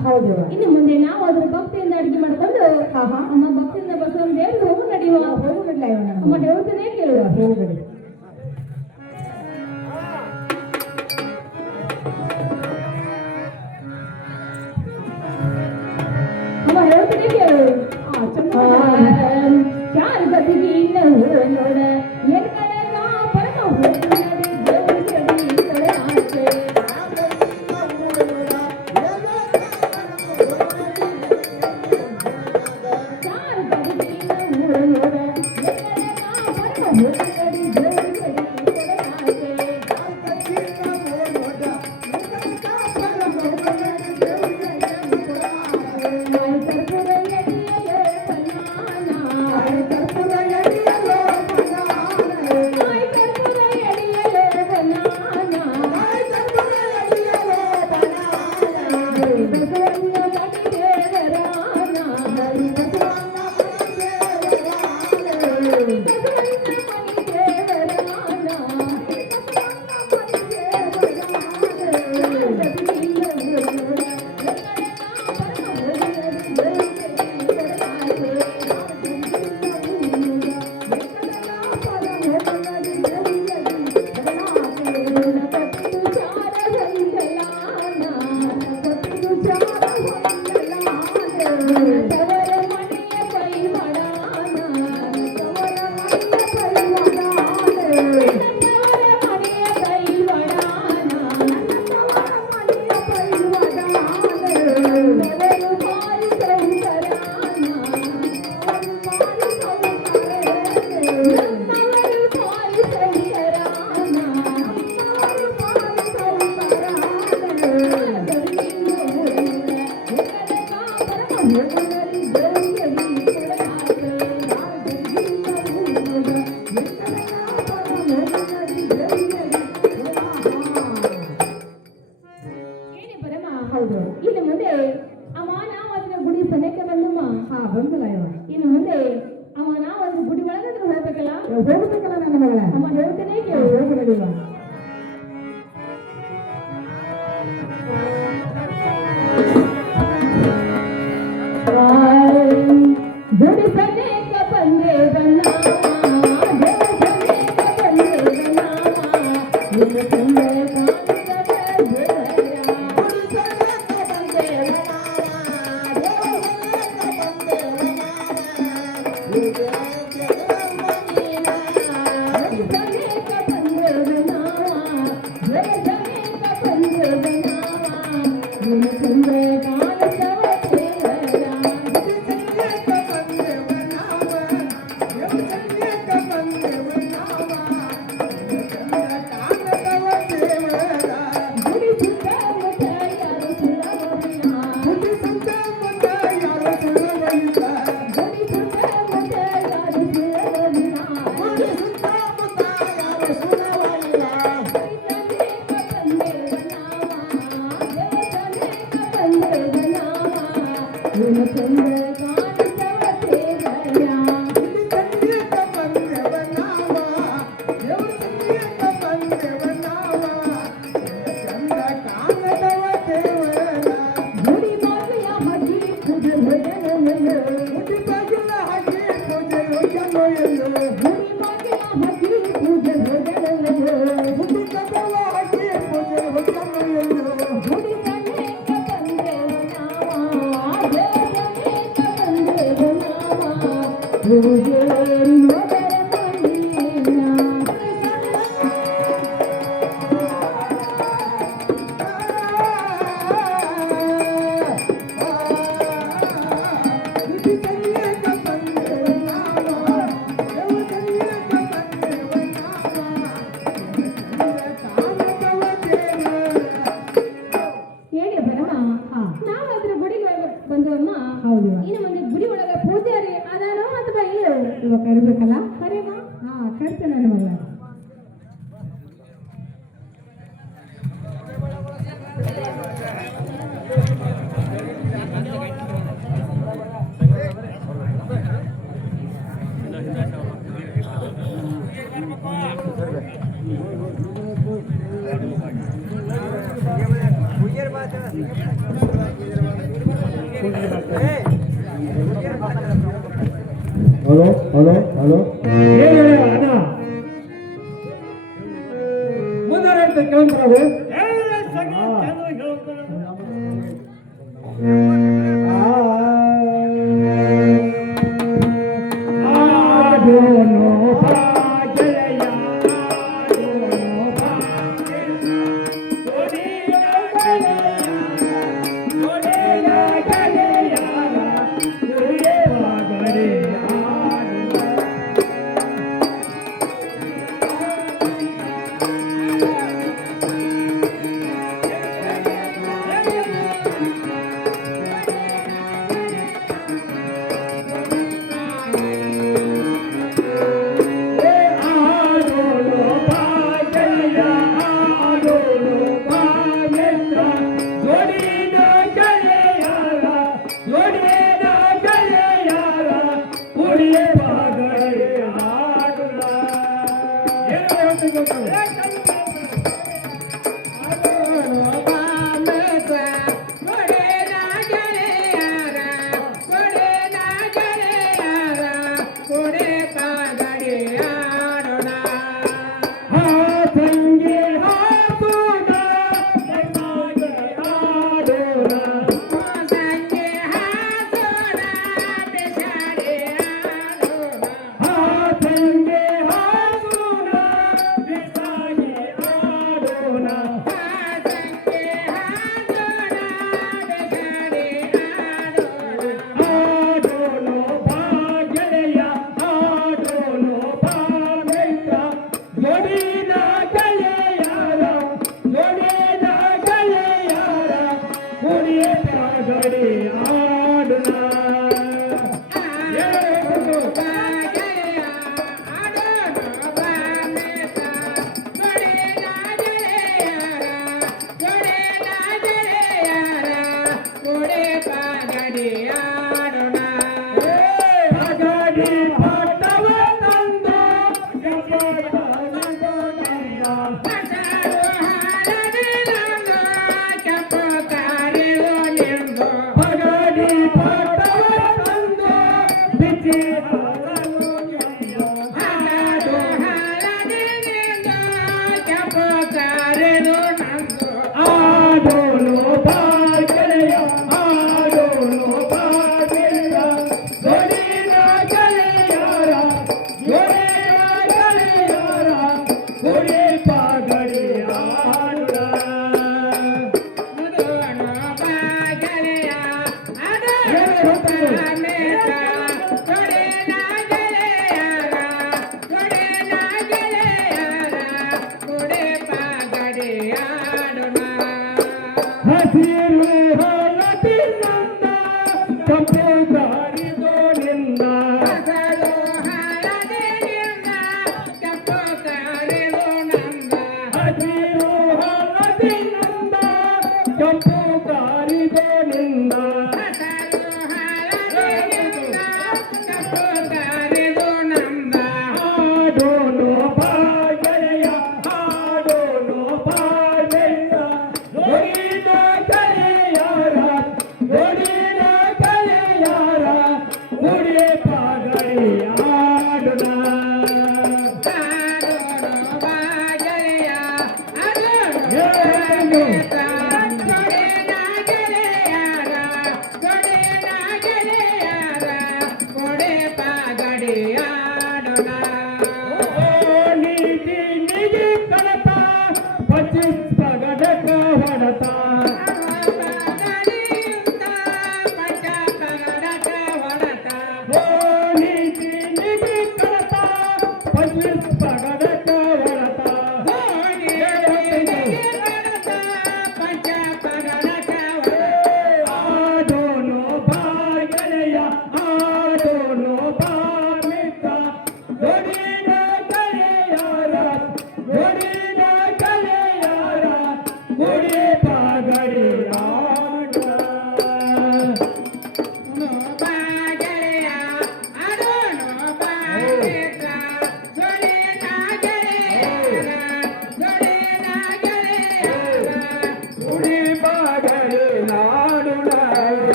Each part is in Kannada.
ಹೌದು. ಇನ್ನು ಮುಂದೆ ನಾವು ಅದ್ರ ಭಕ್ತಿಯಿಂದ ಅಡಿಗೆ ಮಾಡ್ಕೊಂಡು ಅಮ್ಮ ಭಕ್ತಿಯಿಂದ ಬಸವನ ದೇವ್ರಿಗೆ ಹೋಗು ನಡೆಯುವ ಹೋಗು ನಡ್ಲ ಅಮ್ಮ ದೇವತನೇ ಕೇಳುವ ಹೋಗಬೇಡಿ. ಅಮ್ಮ ದೇವತನೇ ಕೇಳು. ಯಾರು ಗತಿಗೆ ನೋಡ ಇನ್ನು ಮುಂದೆ ಅಮಾನಾವತಿನ ಗುಡಿ ಸನೇಕ ಬಂದಮ್ಮ ಬಂದಿಲ್ಲ ಇನ್ನು ಮುಂದೆ ಅಮಾನಾವತಿನ ಗುಡಿ ಒಳಗಾದ್ರೆ ಹೋಗ್ಬೇಕಲ್ಲ ನನ್ನ ಮಗಳ ಅಮ್ಮ ಹೇಳ್ತೇನೆ ಹೋಗಲಿಲ್ಲ. ಗುಡಿ ಸನೇಕ ಬಂದೆ ಬನ್ನ ಇವಾಗ ಕರಿಬೇಕಲ್ಲ? ಕರಿಯಮ್ಮ. ಹಾ ಕರಿತೇನೆ ನನ್ನ ಮಗಳ. ಹಲೋ ಹಲೋ ಹಲೋ ಅಣ್ಣ ಮುಂದೆ ಕೇಳ್ತಾರೆ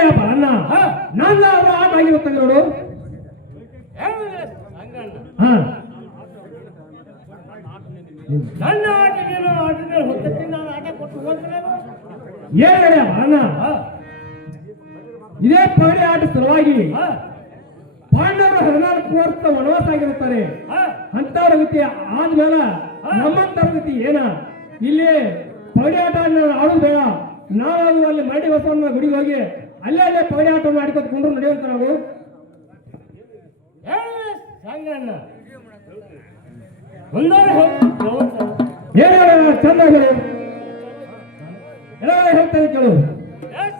ಏನಪ್ಪ ಅಣ್ಣ ನನ್ನ ಆಟ ಆಗಿರುತ್ತದೆ ನೋಡು. ಹಾ ನನ್ನ ಆಟಗೇನೋ ಆಟದಲ್ಲಿ ಹೊತ್ತಕ್ಕೆ ನಾನು ಆಟ ಕೊಟ್ಟು ಹೋಗ್ತೇನೆ. ಏನ್ ಹೇಳ್ಯಪ್ಪ ಅಣ್ಣ, ಇದೇ ಪಗಡೆ ಆಟ ಸಲುವಾಗಿ ಪಾಂಡವರು 14 ವರ್ಷ ವನವಾಸ ಆಗಿರುತ್ತಾರೆ. ಅಂತವ್ರ ಗತಿ ಆದ್ಮೇಲೆ ನಮ್ಮಂತರ ಗತಿ ಏನ? ಇಲ್ಲಿ ಪಗಡೆ ಆಟ ಆಡುದು ಬೇಡ, ನಾವು ಅಲ್ಲಿ ಮರಡಿ ಬಸವಣ್ಣ ಗುಡಿಗೆ ಹೋಗಿ ಅಲ್ಲೇ ಪಗಡೆ ಆಟವನ್ನು ಆಡ್ಕೊತ್ಕೊಂಡ್ರು ನಡೆಯುವಂತ ನಾವು. ಸಂಗಣ್ಣ ಒಂದೊಂದು ಏನ ಚಂದ ಹೇಳು, ಎಲ್ಲ ಹೇಳ್ತಾರೆ ಕೇಳು.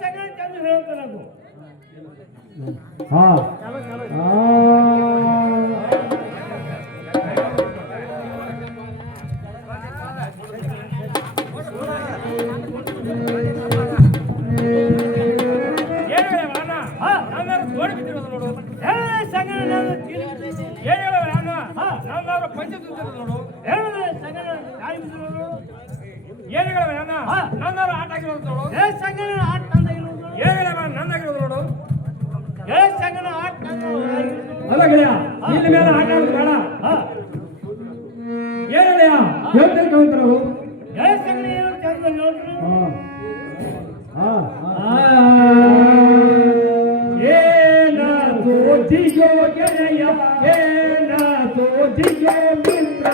ಚಂದ ಹೇಳ್ತಾನೆ ನಾವು. ಹಾ ಆಟ ಆಗಿರೋದು ನೋಡು. ಆಟ ನಂದಾಗಿರೋದು ನೋಡು. ಅಲ್ಲ ಗೆಳೆಯ, ಇಲ್ಲಿ ಮೇಲೆ ಆಟ ಆಡೋದು ಬೇಡ. ಏನ್ ಗೆಳೆಯ ಹೇಳ್ತಾರೆ ಕವಂತ ನಾವು. ಏನ ಸೋಚಿಯೋ ಗೆಳೆಯ, ಏನ ಸೋಚಿಯೋ ಮಿತ್ರ,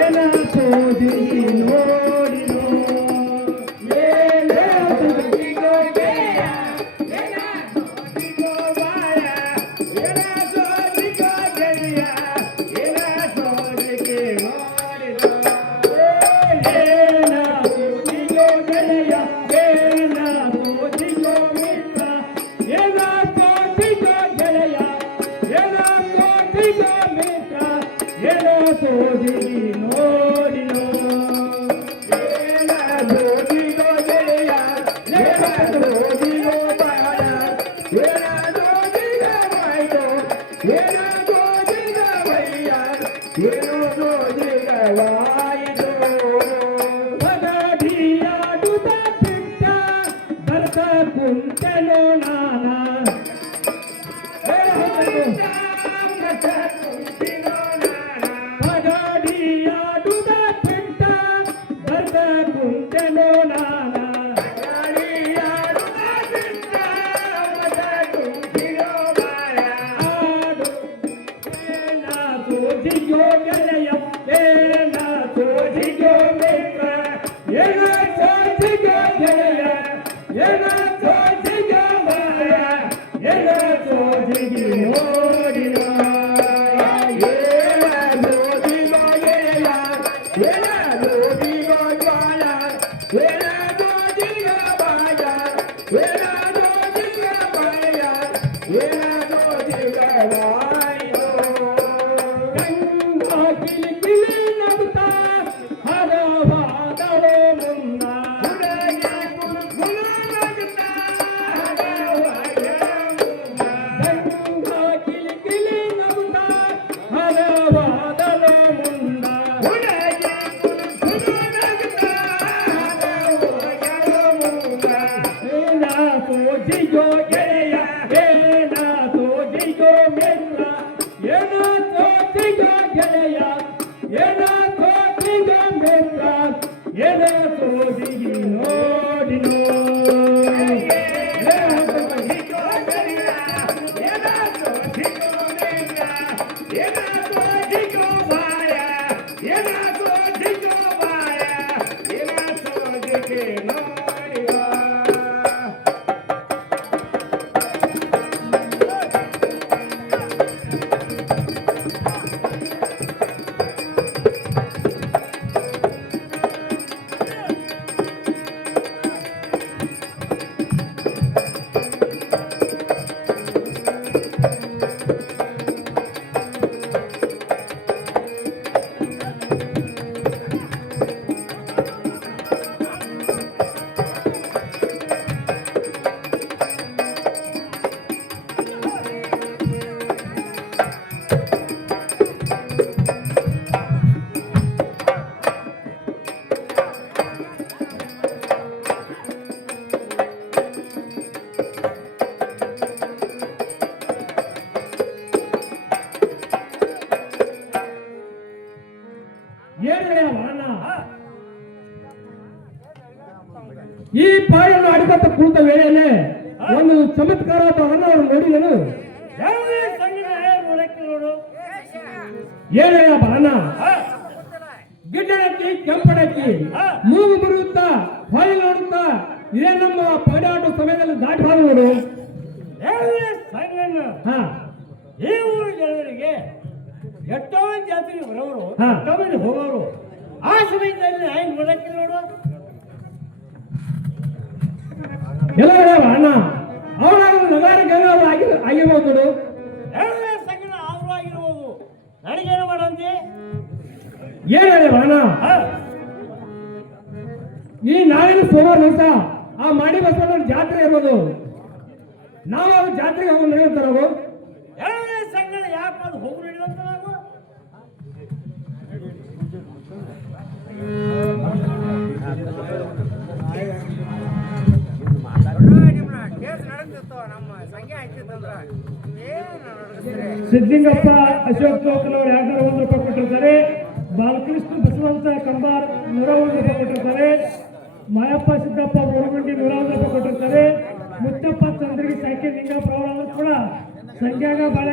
ಏನ ಸೋಚಿ ನೋಡಿನೋ. ಏನ ಸೋಚಿಯೋ ಗೆಳೆಯ, ಏನ ಸೋಚಿಯೋ ಬಾಯ, ಏನ ಸೋಚಿಯೋ ಗೆಳೆಯ, ಏನ ಸೋಚಿಗೆ ನೋಡಿನೋ. ಏನ ಸೋಚಿಯೋ ಗೆಳೆಯ, ಏನ ಸೋಚಿಯೋ ಮಿತ್ರ, ಏನ ಸೋಚಿಯೋ ಗೆಳೆಯ, ಏನ ಸೋಚಿಯೋ ಮಿತ್ರ, ಏನ ಸೋಚಿ ನೋಡಿನೋ. ಏನ ಸೋಚಿಯೋ ಗೆಳೆಯ, ಏನ ಸೋಚಿಯೋ ಬಾಯ, ಏನ ಸೋಚಿಗ ಬಾಯ್ದೋ, ಏನ ಸೋಚಿಗ ಬಯ್ಯ, ಏನೋ ಸೋಚಿಗ ಬಾಯ್ದೋ. ಪಗಡಿಯಾಡುತ್ತ ಬಿಟ್ಟ ಬರ್ತ ಕುಂತನೋ ನಾನ. ಪಗಡಿಯಾಡುತ್ತ ಬಿಟ್ಟ ಬರ್ತ ಕುಂತನೋ ನಾನ. ಆಡು ಏನ ಸೋಚಿಯೋ ಗೆಳೆಯ, ಏನ ಸೋಚಿಯೋ ಮಿತ್ರ, ಏನ ಸೋಚಿಯೋ ಗೆಳೆಯ, ಏನ ಸೋಚಿಯೋ ಬಾಯ, ಏನ ಸೋಚಿಗೆ ನೋಡಿನೋ. ಏನ ಸೋಚಿಯೋ ಗೆಳೆಯ, ಏನ ಸೋಚಿಯೋ ಬಾಯ, ಏನ ಸೋಚಿಯೋ ಬಾಯ, ಏನ ಸೋಚಿಯೋ ಬಾಯ, ಏನ ಸೋಚಿಗೆ ಬಾಯ್ದೋ. ಗಂಗಾ ಕಿಲಿಕಿಲಿ ನಗುತ್ತಾ ಹರವಾದಳೋ ಮುನ್ನ. ಗಂಗಾ ಕಿಲಿಕಿಲಿ ನಗುತ್ತಾ ಹರವಾದಳೋ ಮುನ್ನ. ಏನ ಸೋಚಿಯೋ ಗೆಳೆಯ, ಏನ ಕೂತ ವೇಳೆಯಲ್ಲೇ ಒಂದು ಚಮತ್ಕಾರವನ್ನು ಅವರು ನೋಡಿದನು. ಯಾವುದೇ ಸಂಗೀತ ನೋಡಕ್ಕೆ ನೋಡು. ಏನಯ್ಯ ಬಾಣ ಹಾ, ಗಿಡ್ಡಡಕ್ಕಿ ಕೆಂಪಡಕ್ಕಿ ಮೂಗು ಮುರಿಯುತ್ತಾ ಹೊಳೆ ನೋಡುತ್ತಾ ಇದೇ ನಮ್ಮ ಪಗಡಾಟ ಸಮಯದಲ್ಲಿ ದಾಟಿ ಹಾದು ನೋಡು. ಯಾವುದೇ ಸಂಗಣ್ಣ ಹಾ ಈ ಊರು ಜನರಿಗೆ ಎಷ್ಟೋ ಜಾತಿಗೆ ಬರೋರು ಹಾ. ಎಷ್ಟೋ ಮಂದಿ ಹೋಗೋರು ಆ ಸಮಯದಲ್ಲಿ ಆಯ್ತು ನೋಡಕ್ಕೆ ನೋಡು. ಎಲ್ಲ ಅಣ್ಣ ಅವರ ನಗಾರಿಕೆ ಆಗಿರ್ಬೋದು ನೋಡು. ಯಾವುದೇ ಸಂಗೀತ ಆದ್ರೂ ಆಗಿರ್ಬೋದು. ನನಗೇನು ಮಾಡಂತೆ? ಏನ್ ಹೇಳಿ ಅಣ್ಣ ಹಾ, ಈ ನಾಳಿನ ಸೋಮವಾರ ದಿವಸ ಆ ಮಾಡಿ ಬಸವಣ್ಣ ಜಾತ್ರೆ ಇರ್ಬೋದು. ನಾವು ಅವ್ರ ಜಾತ್ರೆಗೆ ಹೋಗಿ ನಡೆಯುತ್ತಾರ ನಾವು. ಯಾವುದೇ ಸಂಗೀತ ಯಾಕೆ ಅದು ಹೋಗಿ ನಡೆಯುವಂತ ನಾವು ಸಿದ್ದಿಂಗಪ್ಪ ಅಶೋಕ್ ಚೌಕನವರು 201 ರೂಪಾಯಿ ಕೊಟ್ಟಿರ್ತಾರೆ. ಬಾಲಕೃಷ್ಣ ಬಸವಂತ ಕಂಬಾರ್ 101 ರೂಪಾಯಿ ಕೊಟ್ಟಿರ್ತಾರೆ. ಮಾಯಪ್ಪ ಸಿದ್ದಪ್ಪ ಬೋರಗುಂಡಿ 101 ರೂಪಾಯಿ ಕೊಟ್ಟಿರ್ತಾರೆ. ಮುತ್ತಪ್ಪ ಚಂದ್ರಗಿ ಸಾಕಿ ನಿಂಗಪ್ಪ ಅವರು ಕೂಡ ಸಂಖ್ಯಾಗ ಬಾಳೆ